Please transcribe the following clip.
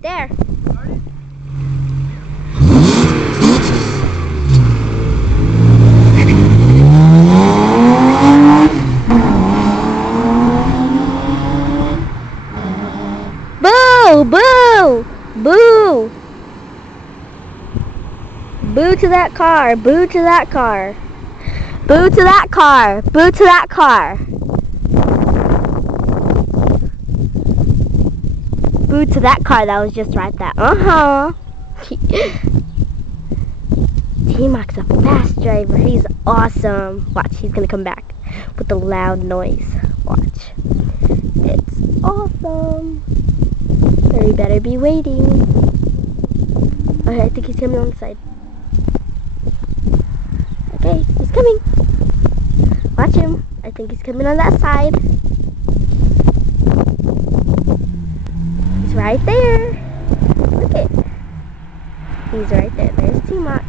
There. Boo! Boo! Boo! Boo to that car! Boo to that car! Boo to that car! Boo to that car! Boo to that car that was just right there. T-Mac's a fast driver. He's awesome. Watch, he's gonna come back with a loud noise. Watch. It's awesome. So we better be waiting. Okay, I think he's coming on the side. Okay, he's coming. Watch him. I think he's coming on that side. He's right there. Look it. He's right there. There's T-Mac.